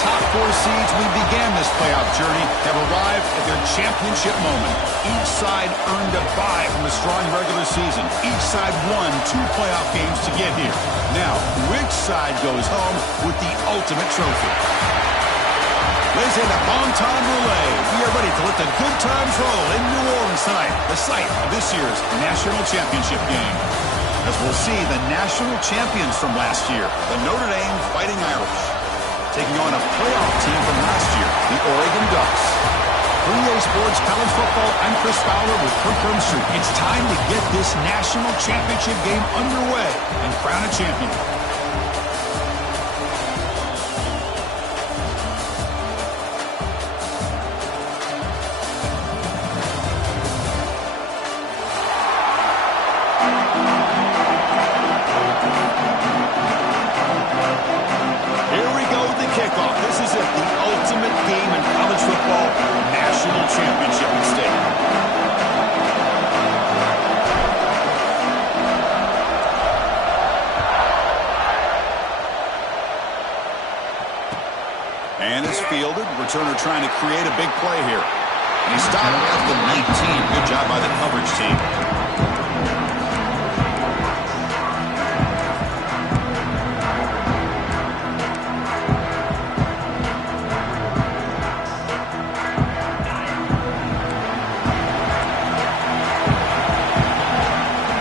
top 4 seeds we began this playoff journey have arrived at their championship moment. Each side earned a bye from a strong regular season. Each side won 2 playoff games to get here. Now, which side goes home with the ultimate trophy? Ladies and gentlemen, bon temps relay. We are ready to let the good times roll in New Orleans tonight, the site of this year's national championship game. As we'll see the national champions from last year, the Notre Dame Fighting Irish, taking on a playoff team from last year, the Oregon Ducks. For EA Sports College Football, I'm Chris Fowler with Kirk Herbstreit. It's time to get this national championship game underway and crown a champion. And it's fielded. Returner trying to create a big play here. And he stopped at the 19. Good job by the coverage team.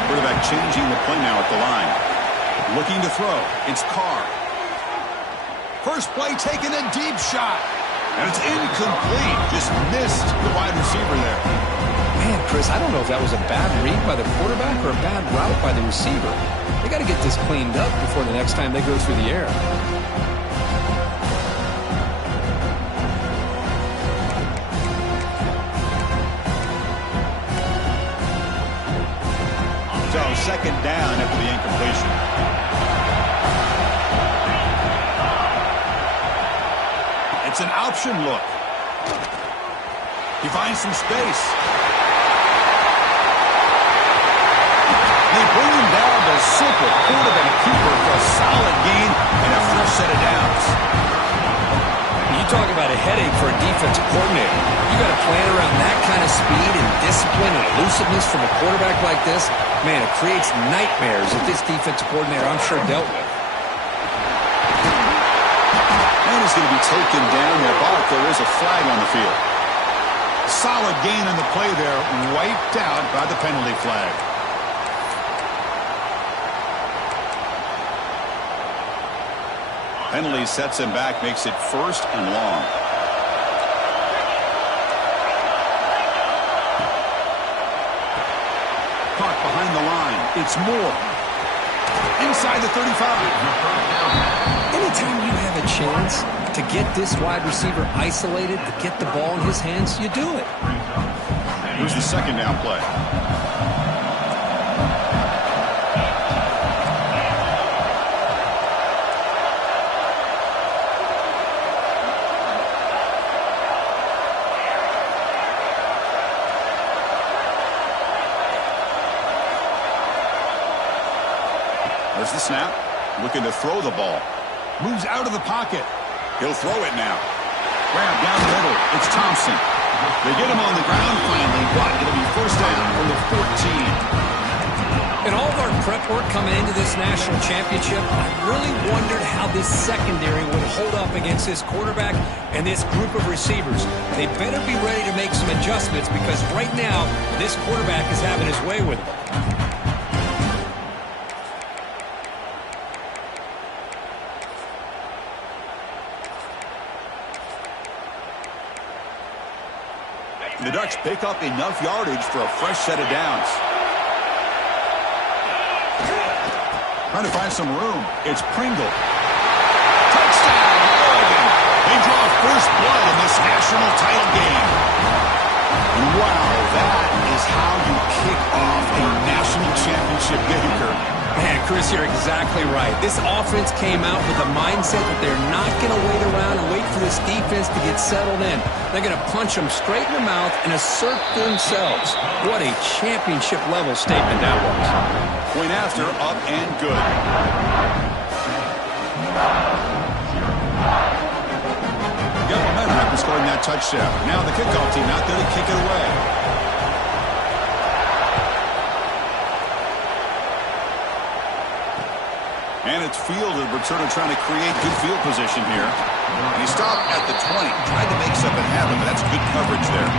Quarterback changing the play now at the line. Looking to throw. It's Carr. First play taking a deep shot. And it's incomplete. Just missed the wide receiver there. Man, Chris, I don't know if that was a bad read by the quarterback or a bad route by the receiver. They got to get this cleaned up before the next time they go through the air. So second down after the incompletion. It's an option look. He finds some space. They bring him down to simple quarterback keeper for a solid gain and a fresh set of downs. You talk about a headache for a defensive coordinator. You got to plan around that kind of speed and discipline and elusiveness from a quarterback like this. Man, it creates nightmares that this defensive coordinator, I'm sure, dealt with. Is going to be taken down there, but there is a flag on the field. Solid gain on the play there, wiped out by the penalty flag. Penalty sets him back, makes it first and long. Caught behind the line. It's Moore. Inside the 35. Anytime you have a chance to get this wide receiver isolated, to get the ball in his hands, you do it. Here's the second down play. There's the snap. Looking to throw the ball. Moves out of the pocket. He'll throw it now. Grab down the middle. It's Thompson. They get him on the ground finally, but it'll be first down from the 14. In all of our prep work coming into this national championship, I really wondered how this secondary would hold up against this quarterback and this group of receivers. They better be ready to make some adjustments because right now, this quarterback is having his way with them. The Ducks pick up enough yardage for a fresh set of downs. Trying to find some room. It's Pringle. Touchdown, Oregon. They draw first blood in this national title game. Wow, that is how you kick off a national championship game, Kirk. Man, Chris, you're exactly right. This offense came out with a mindset that they're not going to wait around and wait for this defense to get settled in. They're going to punch them straight in the mouth and assert themselves. What a championship-level statement that was. Point after, up and good. after scoring that touchdown. Now the kickoff team out there to kick it away. And it's fielded. Returner trying to create good field position here. And he stopped at the 20. Tried to make something happen, but that's good coverage there.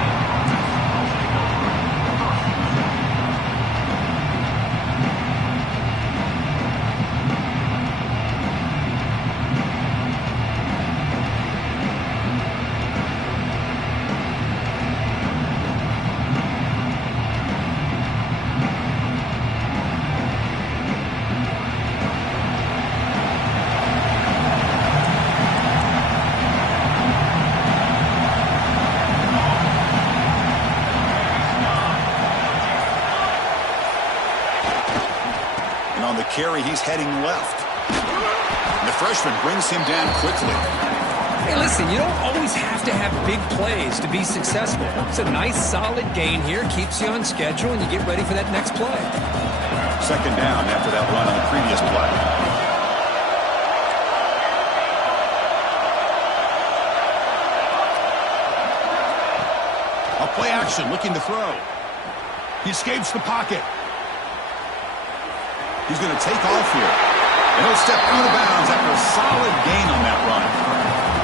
On the carry, he's heading left. And the freshman brings him down quickly. Hey, listen, you don't always have to have big plays to be successful. It's a nice, solid gain here. Keeps you on schedule, and you get ready for that next play. Second down after that run on the previous play. A play action, looking to throw. He escapes the pocket. He's going to take off here. And he'll step out of bounds after a solid gain on that run.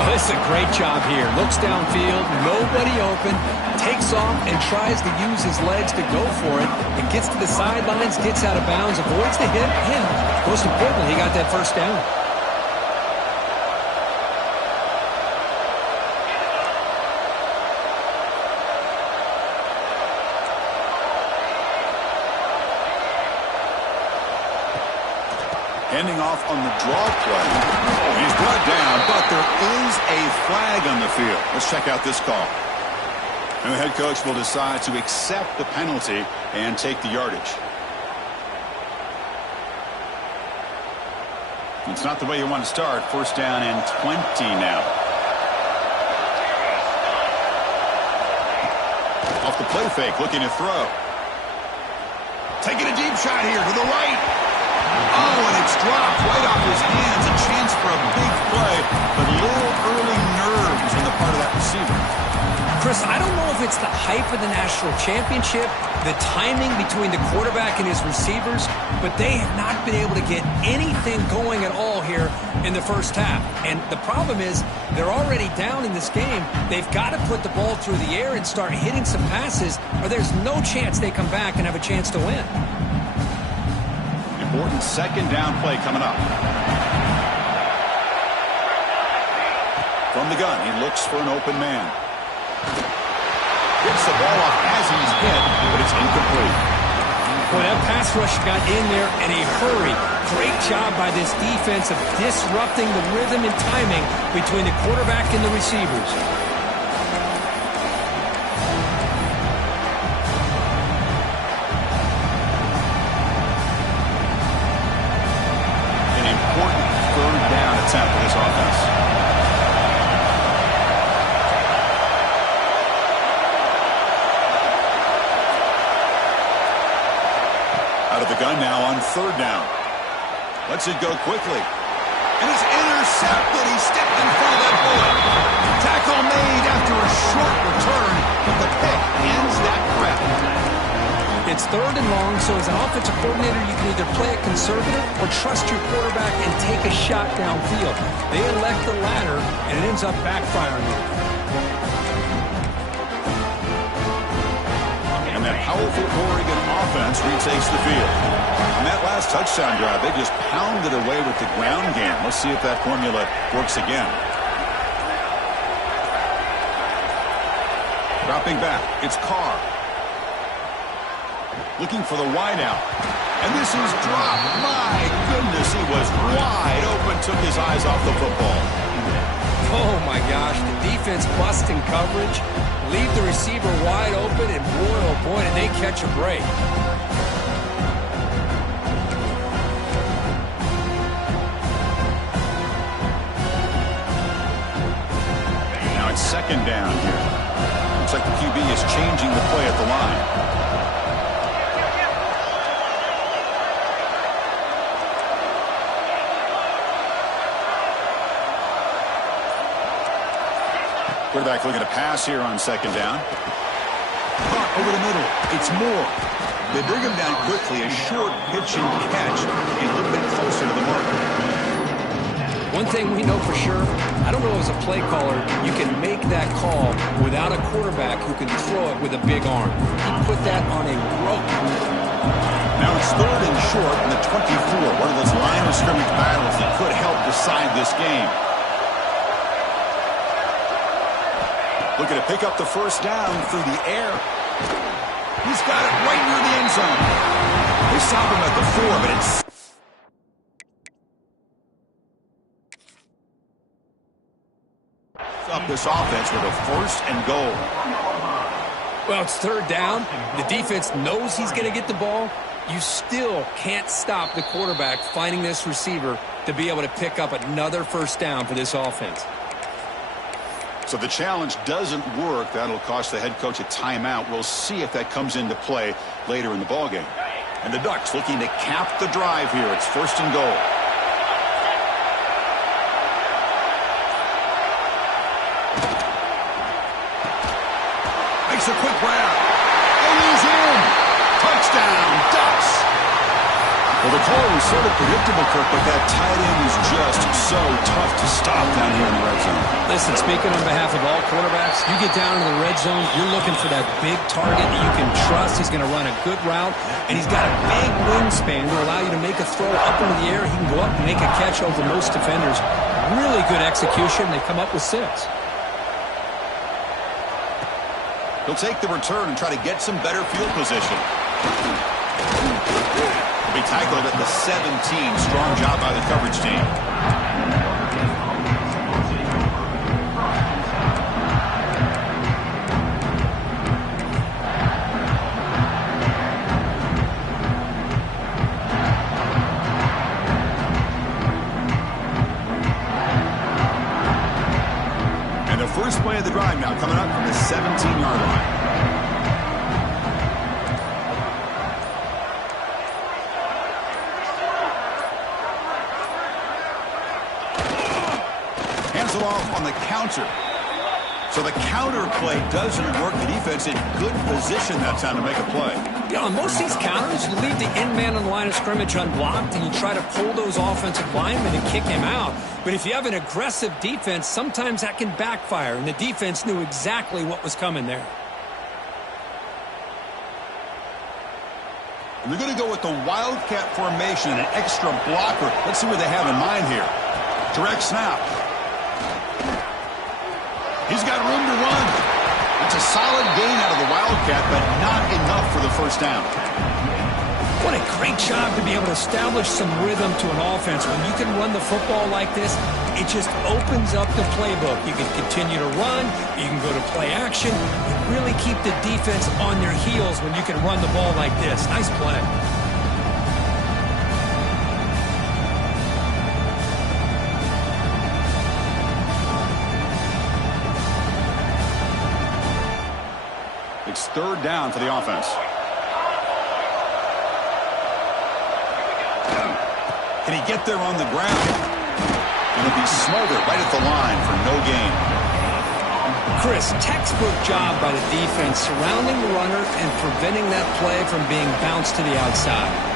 Oh, this is a great job here. Looks downfield, nobody open, takes off and tries to use his legs to go for it. It gets to the sidelines, gets out of bounds, avoids the hit, and most importantly, he got that first down. Ending off on the draw play. He's brought down, but there is a flag on the field. Let's check out this call. And the head coach will decide to accept the penalty and take the yardage. It's not the way you want to start. First down and 20 now. Off the play fake, looking to throw. Taking a deep shot here to the right. Oh, and it's dropped right off his hands. A chance for a big play, but a little early nerves on the part of that receiver. Chris, I don't know if it's the hype of the national championship, the timing between the quarterback and his receivers, but they have not been able to get anything going at all here in the first half. And the problem is they're already down in this game. They've got to put the ball through the air and start hitting some passes, or there's no chance they come back and have a chance to win. Important second down play coming up. From the gun, he looks for an open man. Gets the ball off as he's hit, but it's incomplete. Boy, that pass rush got in there in a hurry. Great job by this defense of disrupting the rhythm and timing between the quarterback and the receivers. Attempt for this offense. Out of the gun now on third down. Lets it go quickly. And it's intercepted. He stepped in front of that bullet. Tackle made after a short return, but the pick ends that prep. It's third and long, so as an offensive coordinator, you can either play it conservative or trust your quarterback and take a shot downfield. They elect the latter, and it ends up backfiring. And that powerful Oregon offense retakes the field. On that last touchdown drive, they just pounded away with the ground game. Let's see if that formula works again. Dropping back, it's Carr. Looking for the wideout. And this is dropped. My goodness, he was wide open. Took his eyes off the football. Oh, my gosh. The defense busting coverage. Leave the receiver wide open. And boy, oh boy, did they catch a break. Now it's second down here. Looks like the QB is changing the play at the line. Quarterback looking to pass here on second down. Caught over the middle. It's Moore. They bring him down quickly. A short pitch and catch. A little bit closer to the mark. One thing we know for sure, I don't know as a play caller, you can make that call without a quarterback who can throw it with a big arm. He put that on a rope. Now it's third and short in the 24. One of those line of scrimmage battles that could help decide this game. Looking to pick up the first down through the air. He's got it right near the end zone. They stop him at the 4, but it's... up this offense with a first and goal. Well, it's third down. The defense knows he's going to get the ball. You still can't stop the quarterback finding this receiver to be able to pick up another first down for this offense. So the challenge doesn't work. That'll cost the head coach a timeout. We'll see if that comes into play later in the ballgame. And the Ducks looking to cap the drive here. It's first and goal. Makes a quick grab. And he's in. Touchdown, Ducks. Well, the call was sort of predictable, Kirk, but that tight end is just so tough to stop down here in the red zone. Listen, speaking on behalf of all quarterbacks, you get down into the red zone, you're looking for that big target that you can trust. He's going to run a good route, and he's got a big wingspan to allow you to make a throw up into the air. He can go up and make a catch over most defenders. Really good execution. They come up with 6. He'll take the return and try to get some better field position. He'll be tackled at the 17. Strong job by the coverage team. And the first play of the drive now coming up from the 17-yard line. Off on the counter. So the counter play doesn't work. The defense in good position that time to make a play. Yeah, on most of these counters, you leave the end man on the line of scrimmage unblocked, and you try to pull those offensive linemen and kick him out. But if you have an aggressive defense, sometimes that can backfire, and the defense knew exactly what was coming there. And they're going to go with the Wildcat formation and an extra blocker. Let's see what they have in mind here. Direct snap. He's got room to run. That's a solid gain out of the Wildcat, but not enough for the first down. What a great job to be able to establish some rhythm to an offense. When you can run the football like this, it just opens up the playbook. You can continue to run. You can go to play action. You really keep the defense on their heels when you can run the ball like this. Nice play. It's third down for the offense. Can he get there on the ground? And he'll be smothered right at the line for no gain. Chris, textbook job by the defense surrounding the runner and preventing that play from being bounced to the outside.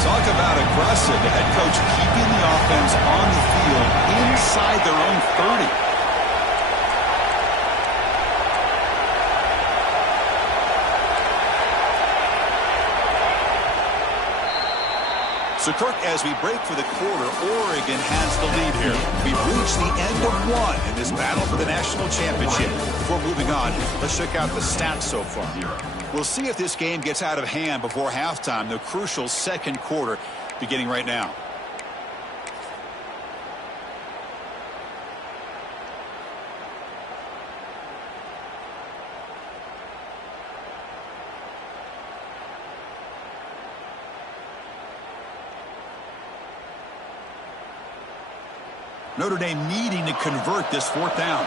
Talk about aggressive. The head coach keeping the offense on the field inside their own 30. So, Kirk, as we break for the quarter, Oregon has the lead here. We've reached the end of one in this battle for the national championship. Before moving on, let's check out the stats so far. We'll see if this game gets out of hand before halftime, the crucial second quarter beginning right now. Notre Dame needing to convert this fourth down.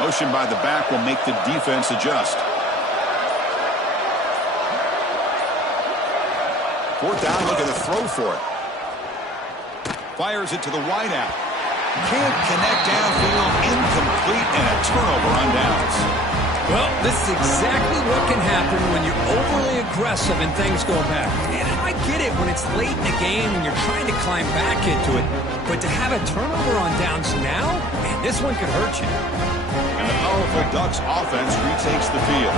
Motion by the back will make the defense adjust. Fourth down, look at the throw for it. Fires it to the wideout. Can't connect downfield, incomplete, and a turnover on downs. Well, this is exactly what can happen when you're overly aggressive and things go bad. And I get it when it's late in the game and you're trying to climb back into it. But to have a turnover on downs now, man, this one could hurt you. And the powerful Ducks offense retakes the field.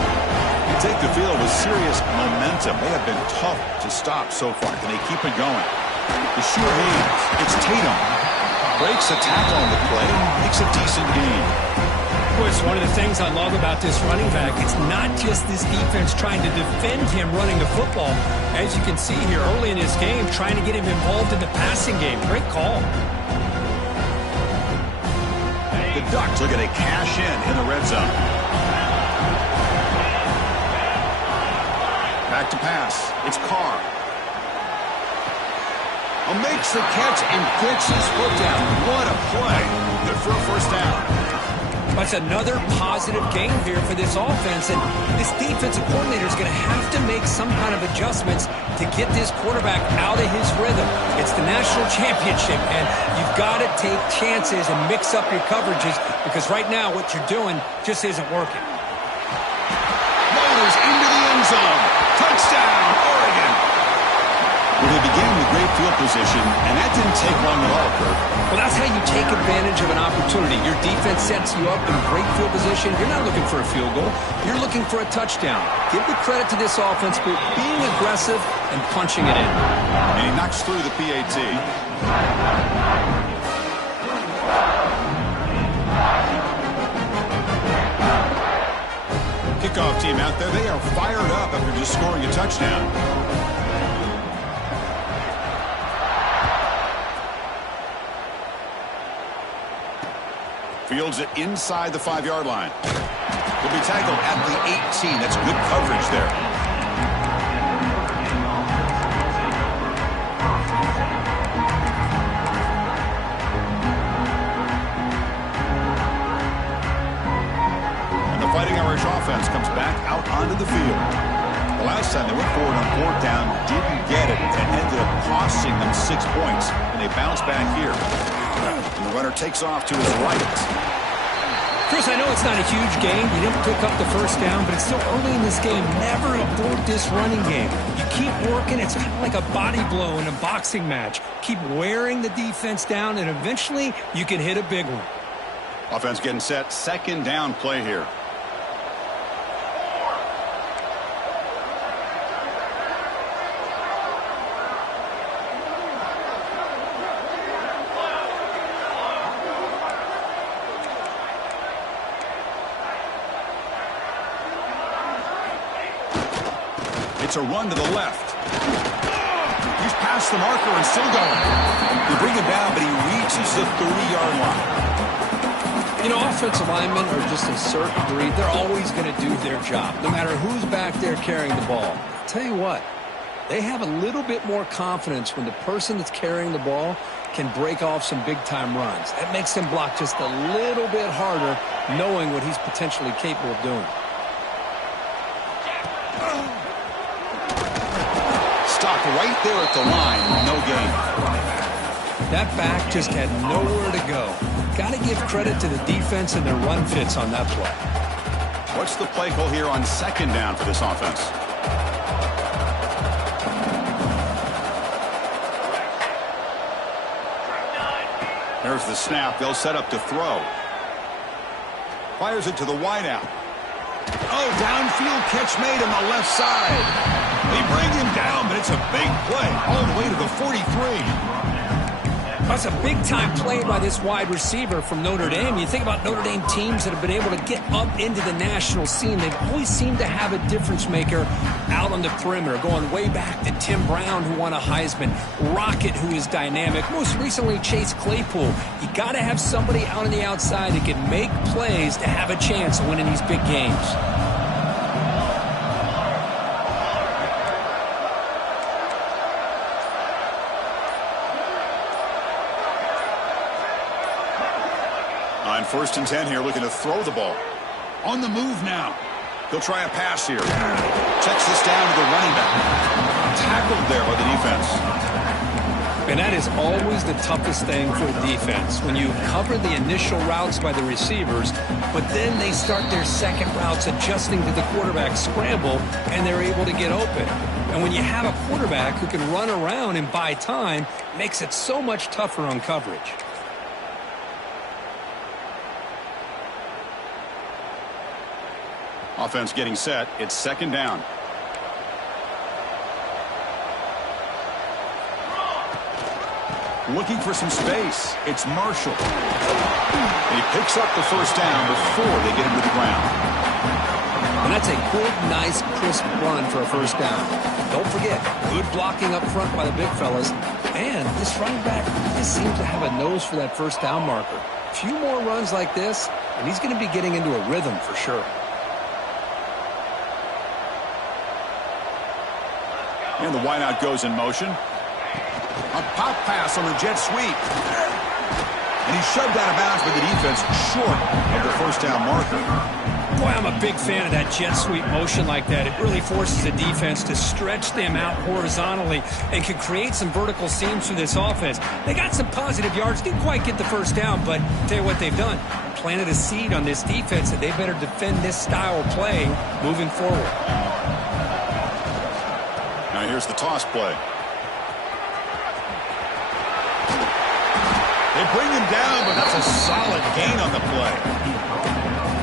You take the field with serious momentum. They have been tough to stop so far. Can they keep it going? The sure hands. It's Tatum. Breaks a tackle on the play and makes a decent gain. Boy, it's one of the things I love about this running back. It's not just this defense trying to defend him running the football. As you can see here early in this game, trying to get him involved in the passing game. Great call. The Ducks look at a cash in the red zone. Back to pass. It's Carr. Makes the catch and gets his foot down. What a play. Good for a first down. That's another positive game here for this offense, and this defensive coordinator is going to have to make some kind of adjustments to get this quarterback out of his rhythm. It's the national championship, and you've got to take chances and mix up your coverages because right now what you're doing just isn't working. Motors into the end zone. Touchdown, Oregon. Well, they began with great field position, and that didn't take long at all, Kurt. Well, that's how you take advantage of an opportunity. Your defense sets you up in great field position. You're not looking for a field goal. You're looking for a touchdown. Give the credit to this offense for being aggressive and punching it in. And he knocks through the PAT. Kickoff team out there. They are fired up after just scoring a touchdown. Fields it inside the 5-yard line. Will be tackled at the 18. That's good coverage there. And the Fighting Irish offense comes back out onto the field. The last time they went forward on fourth down, didn't get it, and ended up costing them 6 points. And they bounce back here. And the runner takes off to his right. Chris, I know it's not a huge game. You didn't pick up the first down, but it's still early in this game. Never abort this running game. You keep working. It's kind of like a body blow in a boxing match. Keep wearing the defense down, and eventually you can hit a big one. Offense getting set. Second down play here. It's a run to the left. He's past the marker and still going. They bring him down, but he reaches the 30-yard line. You know, offensive linemen are just a certain breed. They're always going to do their job, no matter who's back there carrying the ball. I'll tell you what, they have a little bit more confidence when the person that's carrying the ball can break off some big-time runs. That makes them block just a little bit harder, knowing what he's potentially capable of doing. Stopped right there at the line. No gain. That back just had nowhere to go. Got to give credit to the defense and their run fits on that play. What's the play call here on second down for this offense? There's the snap. They'll set up to throw. Fires it to the wideout. Oh, downfield catch made on the left side. They bring him down, but it's a big play all the way to the 43. That's a big-time play by this wide receiver from Notre Dame. You think about Notre Dame teams that have been able to get up into the national scene. They've always seemed to have a difference maker out on the perimeter, going way back to Tim Brown, who won a Heisman, Rocket, who is dynamic, most recently Chase Claypool. You got to have somebody out on the outside that can make plays to have a chance of winning these big games. 1st and 10 here, looking to throw the ball. On the move now. He'll try a pass here. Checks this down to the running back. Tackled there by the defense. And that is always the toughest thing for a defense, when you cover the initial routes by the receivers, but then they start their second routes adjusting to the quarterback's scramble, and they're able to get open. And when you have a quarterback who can run around and buy time, it makes it so much tougher on coverage. Offense getting set. It's 2nd down. Looking for some space. It's Marshall. And he picks up the 1st down before they get him to the ground. And that's a good, nice, crisp run for a 1st down. Don't forget, good blocking up front by the big fellas. And this running back just seems to have a nose for that 1st down marker. A few more runs like this, and he's going to be getting into a rhythm for sure. And the wideout goes in motion. A pop pass on the jet sweep. And he's shoved out of bounds by the defense short of the 1st down marker. Boy, I'm a big fan of that jet sweep motion like that. It really forces the defense to stretch them out horizontally and can create some vertical seams through this offense. They got some positive yards. Didn't quite get the 1st down, but I'll tell you what they've done. Planted a seed on this defense that they better defend this style of play moving forward. Now here's the toss play. They bring him down, but that's a solid gain on the play.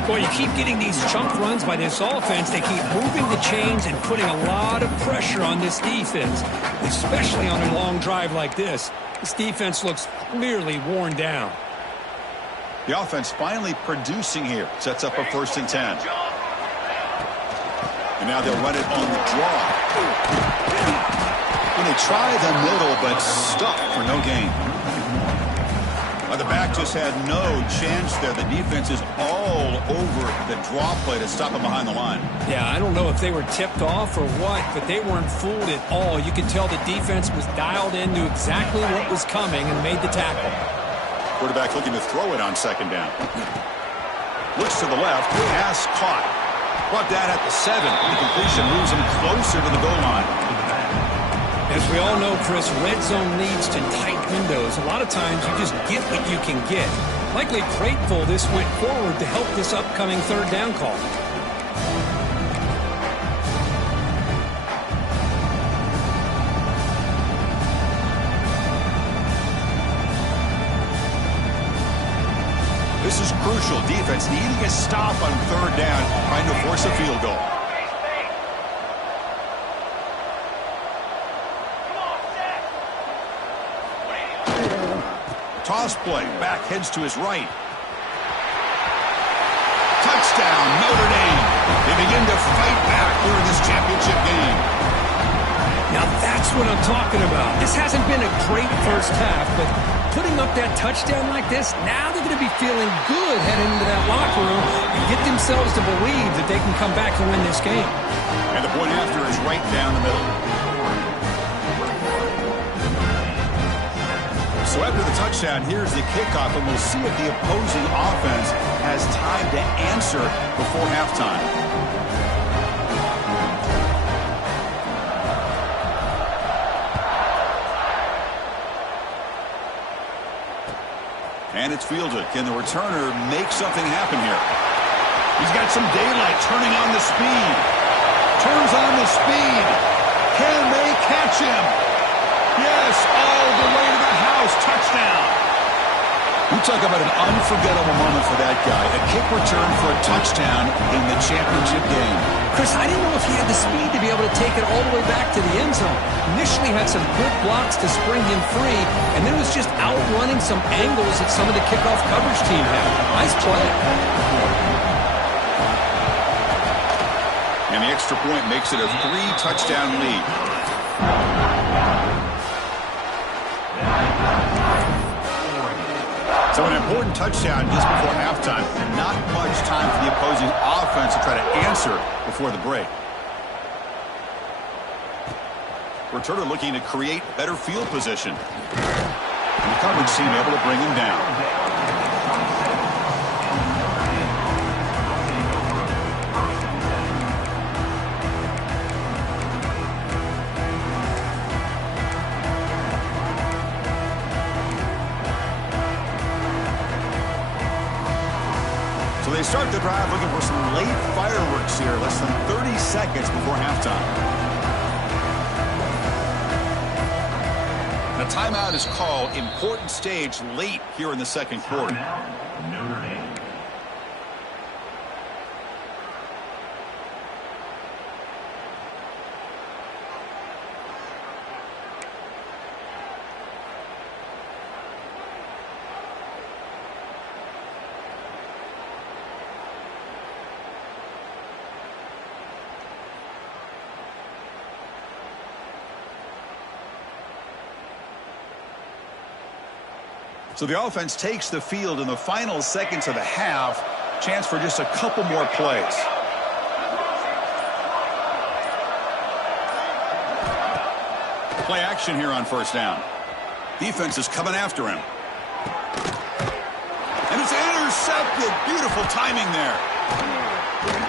Boy, you keep getting these chunk runs by this offense. They keep moving the chains and putting a lot of pressure on this defense, especially on a long drive like this. This defense looks clearly worn down. The offense finally producing here. Sets up a 1st and 10. And now they'll run it on the draw. And they try the middle, but stuck for no gain. The back just had no chance there. The defense is all over the draw play to stop him behind the line. Yeah, I don't know if they were tipped off or what, but they weren't fooled at all. You could tell the defense was dialed in, knew exactly what was coming, and made the tackle. Quarterback looking to throw it on 2nd down. Looks to the left. Pass caught. Brought down at the 7. The completion moves him closer to the goal line. As we all know, Chris, red zone leads to tight windows. A lot of times you just get what you can get. Likely grateful this went forward to help this upcoming 3rd down call. This is crucial. Defense needing a stop on 3rd down, trying to force a field goal. Toss play. Back heads to his right. Touchdown, Notre Dame. They begin to fight back here in this championship game. Now that's what I'm talking about. This hasn't been a great 1st half, but putting up that touchdown like this, now they're going to be feeling good heading into that locker room and get themselves to believe that they can come back and win this game. And the point after is right down the middle. So after the touchdown, here's the kickoff, and we'll see if the opposing offense has time to answer before halftime. And it's fielded. Can the returner make something happen here? He's got some daylight, turning on the speed. Turns on the speed. Can they catch him? Yes, all the way to the house. Touchdown. You talk about an unforgettable moment for that guy. A kick return for a touchdown in the championship game. Chris, I didn't know if he had the speed to be able to take it all the way back to the end zone. Initially had some good blocks to spring him free, and then was just outrunning some angles that some of the kickoff coverage team had. Nice play. And the extra point makes it a 3-touchdown lead. So an important touchdown just before halftime. Not much time for the opposing offense to try to answer before the break. Returner looking to create better field position. And the coverage team able to bring him down. start the drive looking for some late fireworks here. Less than 30 seconds before halftime. A timeout is called. Important stage late here in the second quarter. Notre Dame. So the offense takes the field in the final seconds of the half. Chance for just a couple more plays. Play action here on first down. Defense is coming after him. And it's intercepted. Beautiful timing there.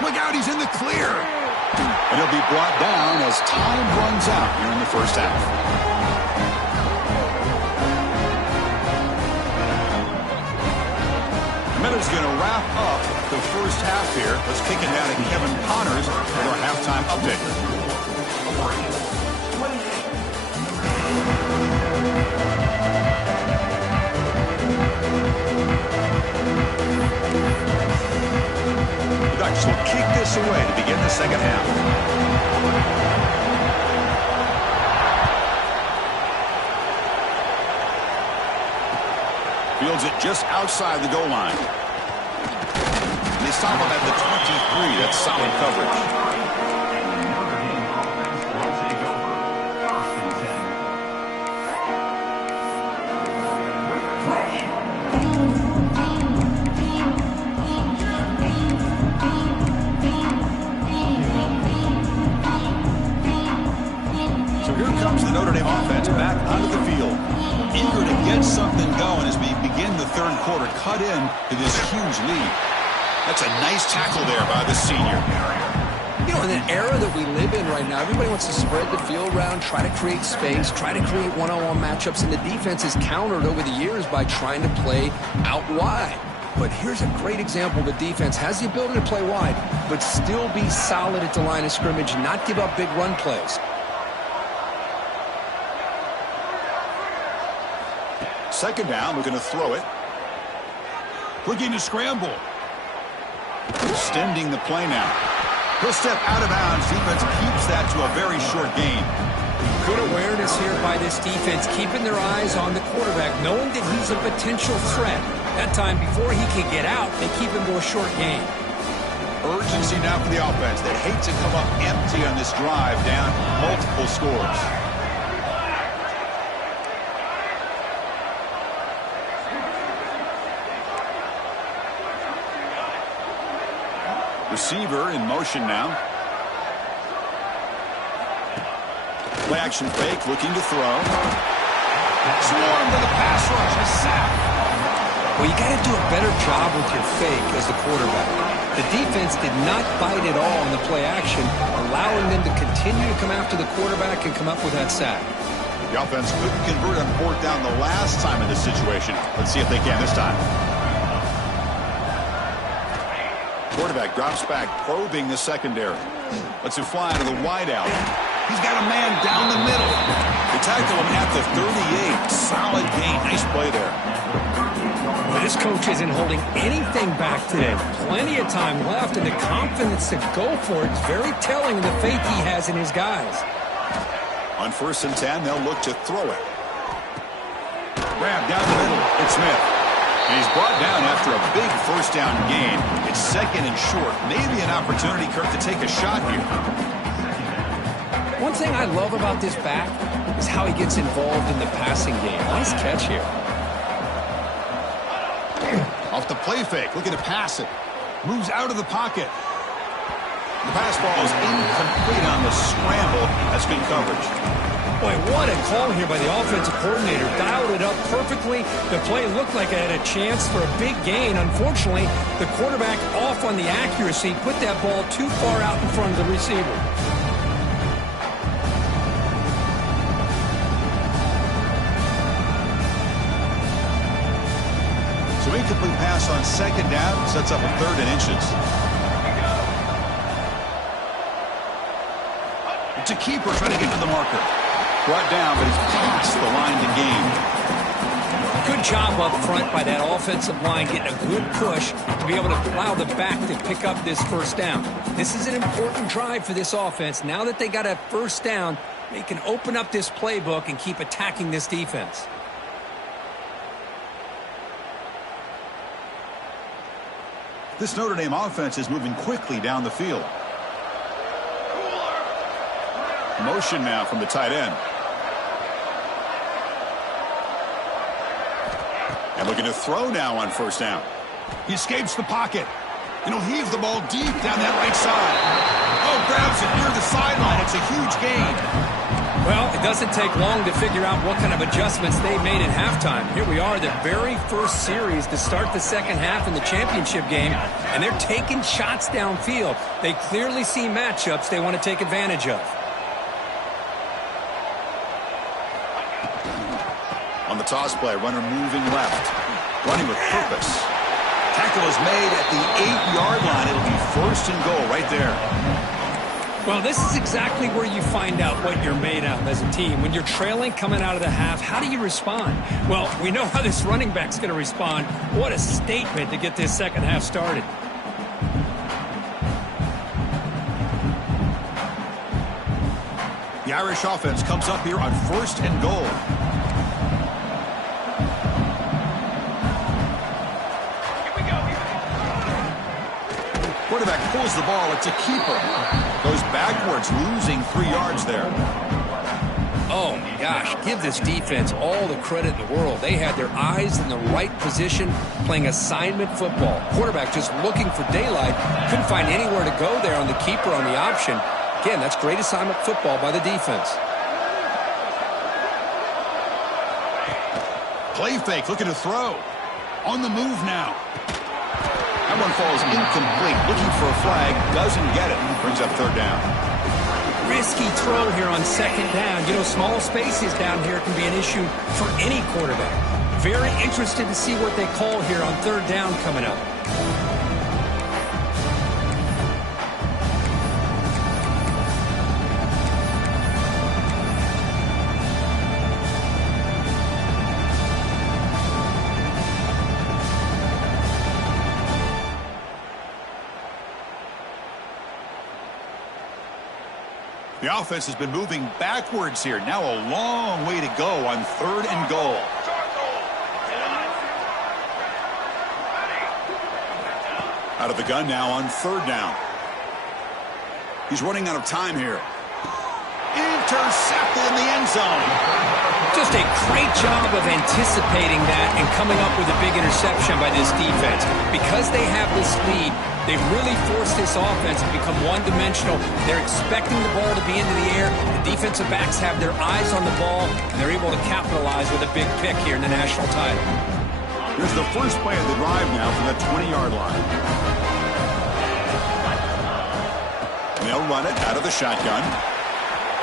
Look out, he's in the clear. And he'll be brought down as time runs out here in the first half. Miller's going to wrap up the first half here. Let's kick it down to Kevin Connors with our halftime update. The Ducks will kick this away to begin the second half. Fields it just outside the goal line. And they stop him at the 23. That's solid coverage. So here comes the Notre Dame offense back onto the field. Eager to get something going as we begin the third quarter. Cut in to this huge lead. That's a nice tackle there by the senior. You know, in an era that we live in right now, everybody wants to spread the field around, try to create space, try to create one-on-one matchups, and the defense is countered over the years by trying to play out wide. But here's a great example. The defense has the ability to play wide, but still be solid at the line of scrimmage, not give up big run plays. Second down, we're going to throw it. Looking to scramble. Extending the play now. He'll step out of bounds. Defense keeps that to a very short gain. Good awareness here by this defense, keeping their eyes on the quarterback, knowing that he's a potential threat. That time, before he can get out, they keep him to a short gain. Urgency now for the offense. They hate to come up empty on this drive, down multiple scores. Receiver in motion now. Play action fake, looking to throw. Swarm to the pass rush, a sack. Well, you got to do a better job with your fake as the quarterback. The defense did not bite at all in the play action, allowing them to continue to come after the quarterback and come up with that sack. The offense couldn't convert on fourth down the last time in this situation. Let's see if they can this time. Quarterback drops back, probing the secondary. Lets it fly into the wideout. He's got a man down the middle. They tackle him at the 38. Solid gain. Nice play there. This coach isn't holding anything back today. Plenty of time left, and the confidence to go for it is very telling of the faith he has in his guys. On 1st and 10, they'll look to throw it. Grab down the middle. It's Smith. And he's brought down after a big first down gain. It's second and short. Maybe an opportunity, Kirk, to take a shot here. One thing I love about this back is how he gets involved in the passing game. Nice catch here. Off the play fake, looking to pass it. Moves out of the pocket. The pass ball is incomplete on the scramble. That's good coverage. Boy, what a call here by the offensive coordinator. Dialed it up perfectly. The play looked like it had a chance for a big gain. Unfortunately, the quarterback off on the accuracy, put that ball too far out in front of the receiver. So incomplete pass pass on second down sets up a 3rd and inches. It's a keeper trying to get to the marker. Brought down, but he's past the line to gain. Good job up front by that offensive line, getting a good push to be able to allow the back to pick up this 1st down. This is an important drive for this offense. Now that they got a 1st down, they can open up this playbook and keep attacking this defense. This Notre Dame offense is moving quickly down the field. Motion now from the tight end. And looking to throw now on 1st down. He escapes the pocket. And he'll heave the ball deep down that right side. Oh, grabs it near the sideline. It's a huge gain. Well, it doesn't take long to figure out what kind of adjustments they made at halftime. Here we are, the very first series to start the 2nd half in the championship game, and they're taking shots downfield. They clearly see matchups they want to take advantage of. On the toss play, runner moving left. Running with purpose. Tackle is made at the 8-yard line. It'll be 1st and goal right there. Well, this is exactly where you find out what you're made of as a team. When you're trailing coming out of the half, how do you respond? Well, we know how this running back's going to respond. What a statement to get this 2nd half started. The Irish offense comes up here on 1st and goal. Quarterback pulls the ball. It's a keeper. Goes backwards, losing 3 yards there. Oh, my gosh. Give this defense all the credit in the world. They had their eyes in the right position, playing assignment football. Quarterback just looking for daylight. Couldn't find anywhere to go there on the keeper on the option. Again, that's great assignment football by the defense. Play fake, looking to throw. On the move now. That one falls incomplete. Looking for a flag. Doesn't get it. Brings up 3rd down. Risky throw here on 2nd down. You know, small spaces down here can be an issue for any quarterback. Very interested to see what they call here on 3rd down coming up. The offense has been moving backwards here. Now a long way to go on 3rd and goal. Out of the gun now on 3rd down. He's running out of time here. Intercepted in the end zone. Just a great job of anticipating that and coming up with a big interception by this defense. Because they have this lead, they've really forced this offense to become one-dimensional. They're expecting the ball to be into the air. The defensive backs have their eyes on the ball, and they're able to capitalize with a big pick here in the national title. Here's the first play of the drive now from the 20-yard line. And they'll run it out of the shotgun.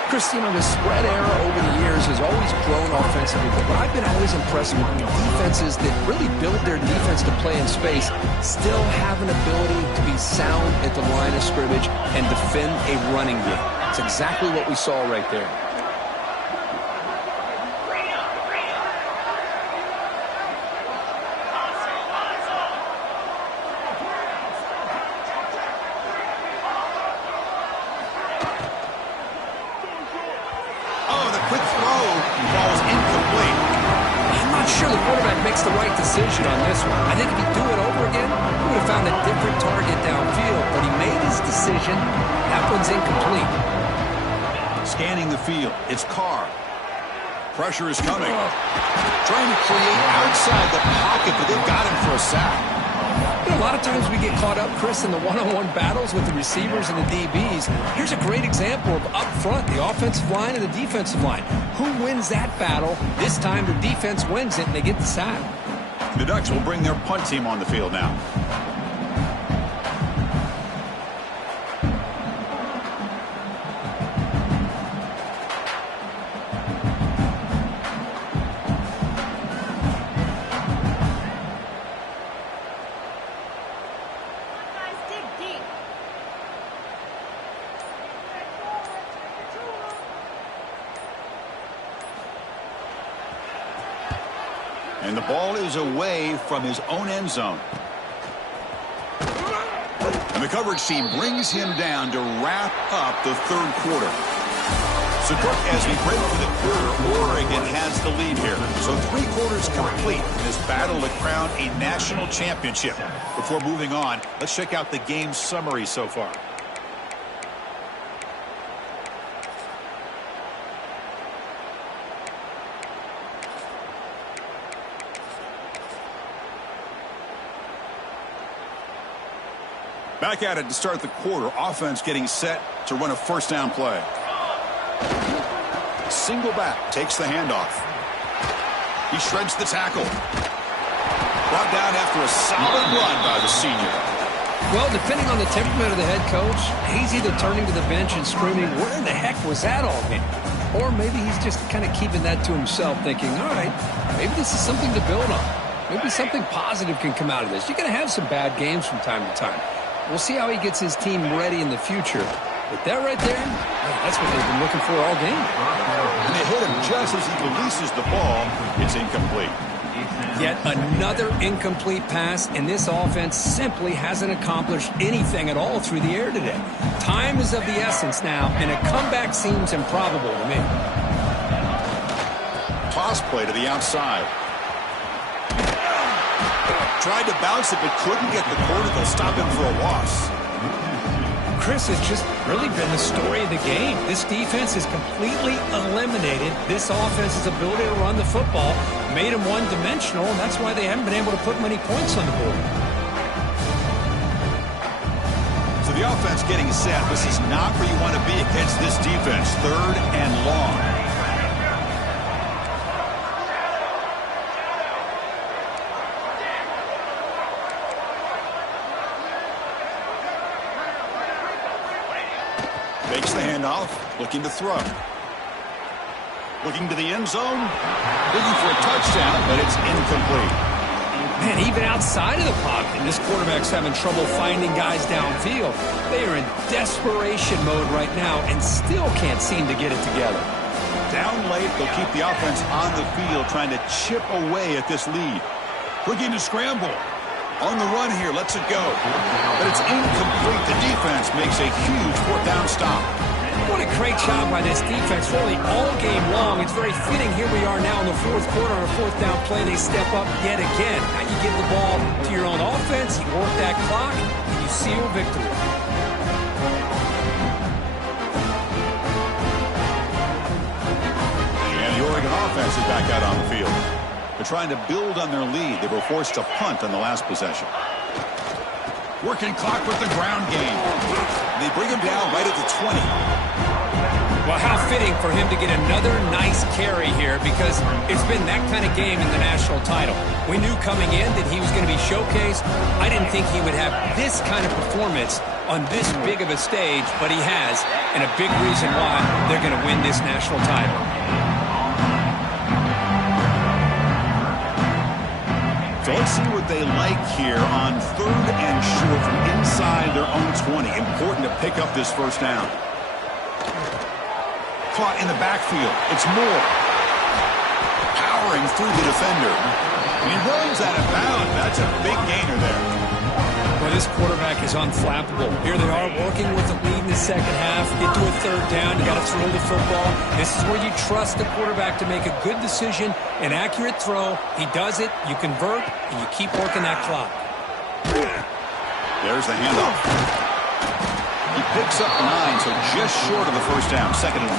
Christina, the spread era over the years has always grown offensively, but I've been always impressed with defenses that really build their defense to play in space, still have an ability to be sound at the line of scrimmage and defend a running game. It's exactly what we saw right there. The right decision on this one. I think if he'd do it over again, he would have found a different target downfield, but he made his decision. That one's incomplete. Scanning the field. It's Carr. Pressure is coming. Trying to create outside the pocket, but they've got him for a sack. You know, a lot of times we get caught up, Chris, in the one-on-one battles with the receivers and the DBs. Here's a great example of up front, the offensive line and the defensive line. Who wins that battle? This time the defense wins it and they get the sack. The Ducks will bring their punt team on the field now. And the ball is away from his own end zone. And the coverage team brings him down to wrap up the third quarter. So, Cook, as we break for the quarter, Oregon has the lead here. So 3 quarters complete in this battle to crown a national championship. Before moving on, let's check out the game summary so far. Back at it to start the quarter. Offense getting set to run a first down play. Single back, takes the handoff. He shreds the tackle. Brought down after a solid run by the senior. Well, depending on the temperament of the head coach, he's either turning to the bench and screaming, where in the heck was that all game? Or maybe he's just kind of keeping that to himself, thinking, all right, maybe this is something to build on. Maybe something positive can come out of this. You're going to have some bad games from time to time. We'll see how he gets his team ready in the future. But that right there, that's what they've been looking for all game. And they hit him just as he releases the ball. It's incomplete. Yet another incomplete pass, and this offense simply hasn't accomplished anything at all through the air today. Time is of the essence now, and a comeback seems improbable to me. Toss play to the outside. Tried to bounce it, but couldn't get the corner. They'll stop him for a loss. Chris, has just really been the story of the game. This defense has completely eliminated this offense's ability to run the football, made them one-dimensional, and that's why they haven't been able to put many points on the board. So the offense getting set. This is not where you want to be against this defense. 3rd and long. Fakes the handoff, looking to throw. Looking to the end zone, looking for a touchdown, but it's incomplete. Man, even outside of the pocket, this quarterback's having trouble finding guys downfield. They are in desperation mode right now and still can't seem to get it together. Down late, they'll keep the offense on the field, trying to chip away at this lead. Looking to scramble. On the run here, lets it go. But it's incomplete. The defense makes a huge 4th down stop. What a great job by this defense, really all game long. It's very fitting. Here we are now in the 4th quarter on a 4th down play. They step up yet again. Now you give the ball to your own offense, you work that clock, and you seal victory. And the Oregon offense is back out on the field. They're trying to build on their lead. They were forced to punt on the last possession. Working clock with the ground game. They bring him down right at the 20. Well, how fitting for him to get another nice carry here, because it's been that kind of game in the national title. We knew coming in that he was going to be showcased. I didn't think he would have this kind of performance on this big of a stage, but he has, and a big reason why they're going to win this national title. So let's see what they like here on 3rd and short from inside their own 20. Important to pick up this first down. Caught in the backfield. It's Moore. Powering through the defender. And he runs out of bounds. That's a big gainer there. Well, this quarterback is unflappable. Here they are working with the lead in the second half. Get to a 3rd down. You got to throw the football. This is where you trust the quarterback to make a good decision, an accurate throw. He does it. You convert, and you keep working that clock. There's the handoff. He picks up 9, so just short of the first down. 2nd and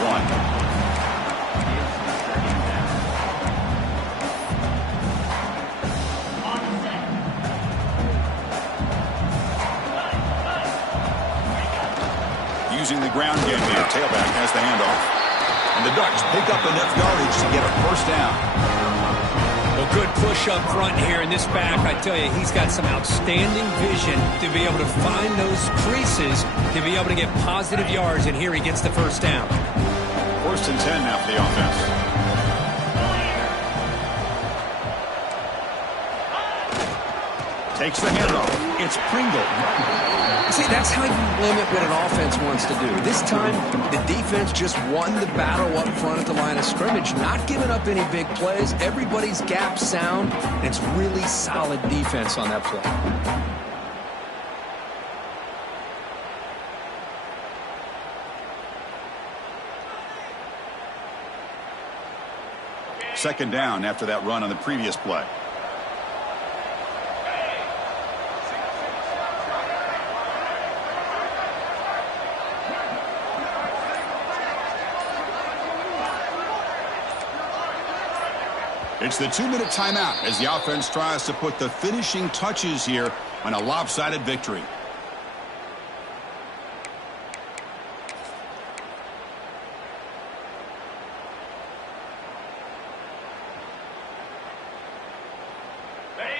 1. Using the ground game here. Tailback has the handoff. And the Ducks pick up enough yardage to get a first down. Well, good push up front here in this back. I tell you, he's got some outstanding vision to be able to find those creases, to be able to get positive yards, and here he gets the first down. 1st and 10 now for the offense. Takes the handoff. It's Pringle. See, that's how you limit what an offense wants to do. This time, the defense just won the battle up front at the line of scrimmage, not giving up any big plays. Everybody's gap sound, and it's really solid defense on that play. Second down after that run on the previous play. It's the 2-minute timeout as the offense tries to put the finishing touches here on a lopsided victory.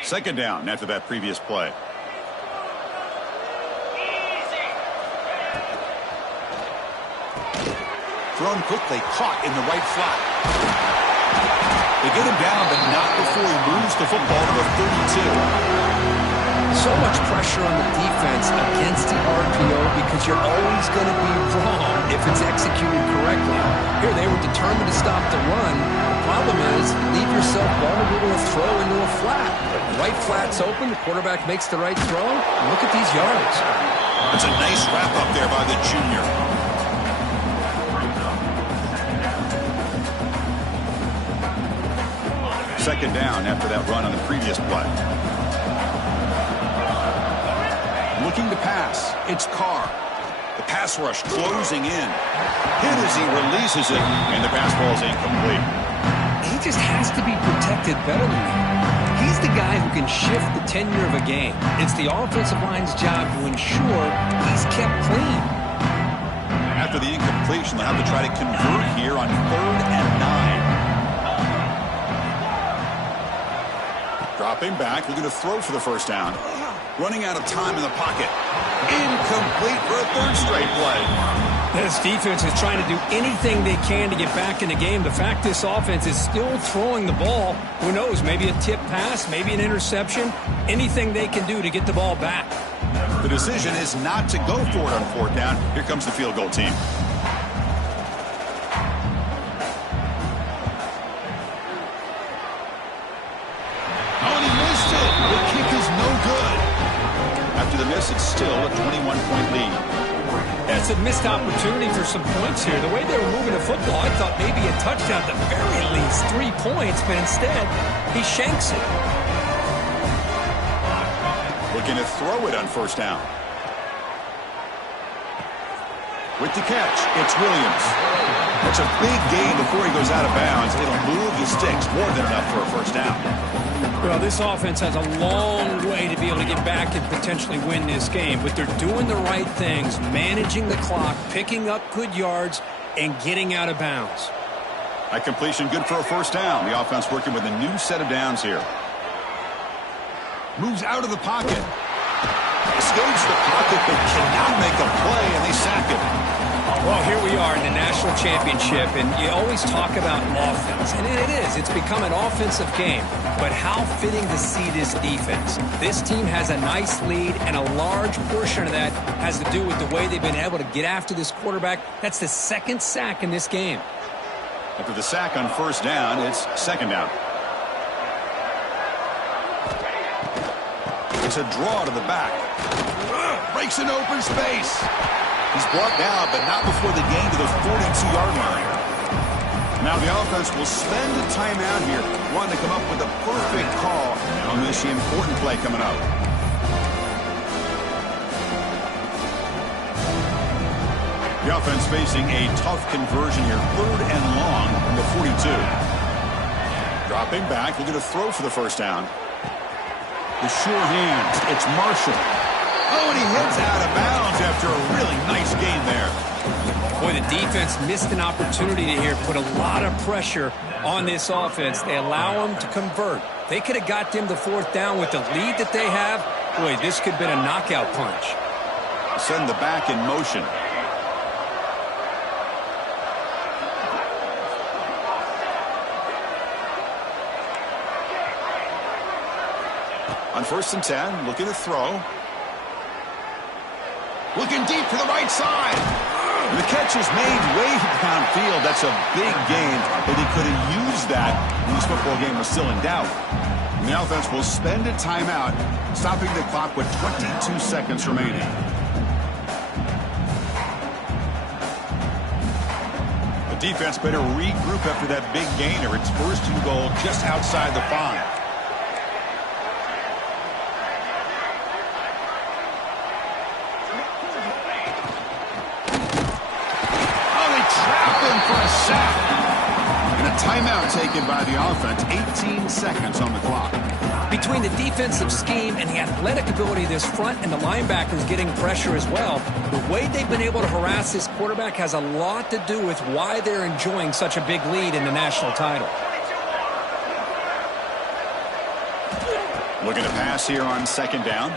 Second down after that previous play. Thrown quickly, caught in the right flat. They get him down, but not before he moves the football to the 32. So much pressure on the defense against the RPO because you're always going to be wrong if it's executed correctly. Here, they were determined to stop the run. The problem is, leave yourself vulnerable to a throw into a flat. The right flat's open, the quarterback makes the right throw. Look at these yards. That's a nice wrap up there by the junior. Second down after that run on the previous play. Looking to pass. It's Carr. The pass rush closing in. Hit as he releases it, and the pass ball is incomplete. He just has to be protected better than that. He's the guy who can shift the tenure of a game. It's the offensive line's job to ensure he's kept clean. After the incompletion, they'll have to try to convert here on 3rd and 9. Dropping back, looking to throw for the first down. Running out of time in the pocket. Incomplete for a 3rd straight play. This defense is trying to do anything they can to get back in the game. The fact this offense is still throwing the ball, who knows, maybe a tip pass, maybe an interception, anything they can do to get the ball back. The decision is not to go for it on 4th down. Here comes the field goal team. After the miss, it's still a 21-point lead. That's a missed opportunity for some points here. The way they were moving the football, I thought maybe a touchdown, at the very least 3 points, but instead, he shanks it. Looking to throw it on 1st down. With the catch, it's Williams. That's a big gain before he goes out of bounds. It'll move the sticks, more than enough for a 1st down. Well, this offense has a long way to be able to get back and potentially win this game, but they're doing the right things, managing the clock, picking up good yards, and getting out of bounds. That completion good for a 1st down. The offense working with a new set of downs here. Moves out of the pocket. Escapes the pocket, but cannot make a play, and they sack him. Well, here we are in the national championship, and you always talk about offense, and it is. It's become an offensive game, but how fitting to see this defense. This team has a nice lead, and a large portion of that has to do with the way they've been able to get after this quarterback. That's the 2nd sack in this game. After the sack on 1st down, it's 2nd down. It's a draw to the back. Breaks an open space. He's brought down, but not before the gain to the 42-yard line. Now the offense will spend a timeout here, wanting to come up with a perfect call on this important play coming up. The offense facing a tough conversion here, 3rd and long from the 42. Dropping back, looking to throw for the 1st down. The sure hands, it's Marshall. Oh, and he heads out of bounds after a really nice gain there. Boy, the defense missed an opportunity to here put a lot of pressure on this offense. They allow them to convert. They could have got them the 4th down with the lead that they have. Boy, this could have been a knockout punch. Send the back in motion. On 1st and 10, looking to throw. Looking deep to the right side. The catch is made way downfield. That's a big gain, but he could have used that when this football game was still in doubt. And the offense will spend a timeout, stopping the clock with 22 seconds remaining. The defense better regroup after that big gainer. It's first and goal just outside the 5. For a sack. And a timeout taken by the offense. 18 seconds on the clock. Between the defensive scheme and the athletic ability of this front and the linebackers getting pressure as well, the way they've been able to harass this quarterback has a lot to do with why they're enjoying such a big lead in the national title. Looking to pass here on second down.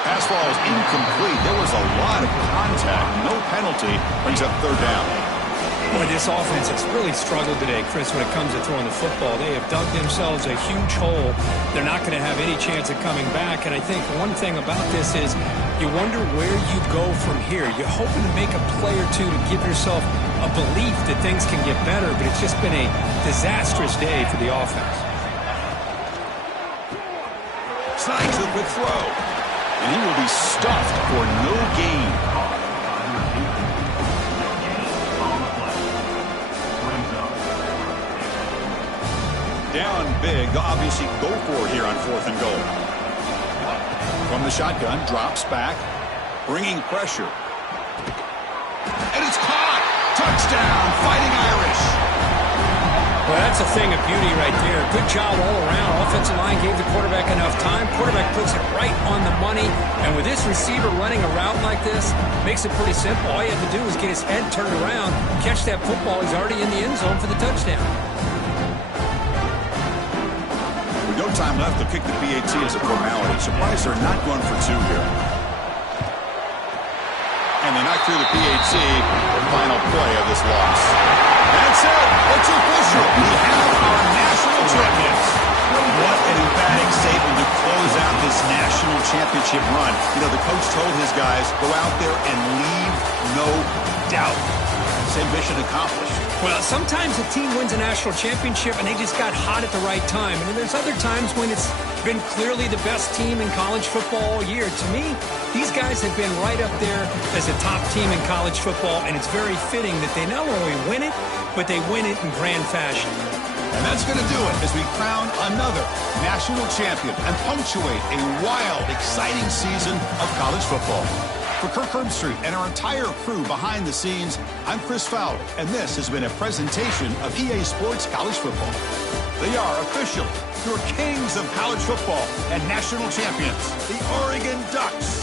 Pass ball is incomplete. There was a lot of contact. No penalty. Brings up third down. Boy, this offense has really struggled today, Chris, when it comes to throwing the football. They have dug themselves a huge hole. They're not going to have any chance of coming back. And I think one thing about this is you wonder where you go from here. You're hoping to make a play or two to give yourself a belief that things can get better, but it's just been a disastrous day for the offense. Snides the quick throw. And he will be stuffed for no gain. Down big. They'll obviously go for it here on fourth and goal. From the shotgun, drops back, bringing pressure. And it's caught. Touchdown, Fighting Irish. Well, that's a thing of beauty right there. Good job all around. Offensive line gave the quarterback enough time. Quarterback puts it right on the money. And with this receiver running a route like this, makes it pretty simple. All you have to do is get his head turned around, catch that football. He's already in the end zone for the touchdown. With no time left, to kick the PAT as a formality. Surprised they're not going for two here. And they knock through the PAT, the final play of this loss. That's it. It's official. We have our national champions. What an emphatic statement to close out this national championship run. You know, the coach told his guys, go out there and leave no doubt. Same mission accomplished. Well, sometimes a team wins a national championship and they just got hot at the right time. And then there's other times when it's been clearly the best team in college football all year. To me, these guys have been right up there as a top team in college football, and it's very fitting that they not only win it, but they win it in grand fashion. And that's going to do it as we crown another national champion and punctuate a wild, exciting season of college football. For Kirk Herbstreit and our entire crew behind the scenes, I'm Chris Fowler, and this has been a presentation of EA Sports College Football. They are officially your kings of college football and national champions, the Oregon Ducks.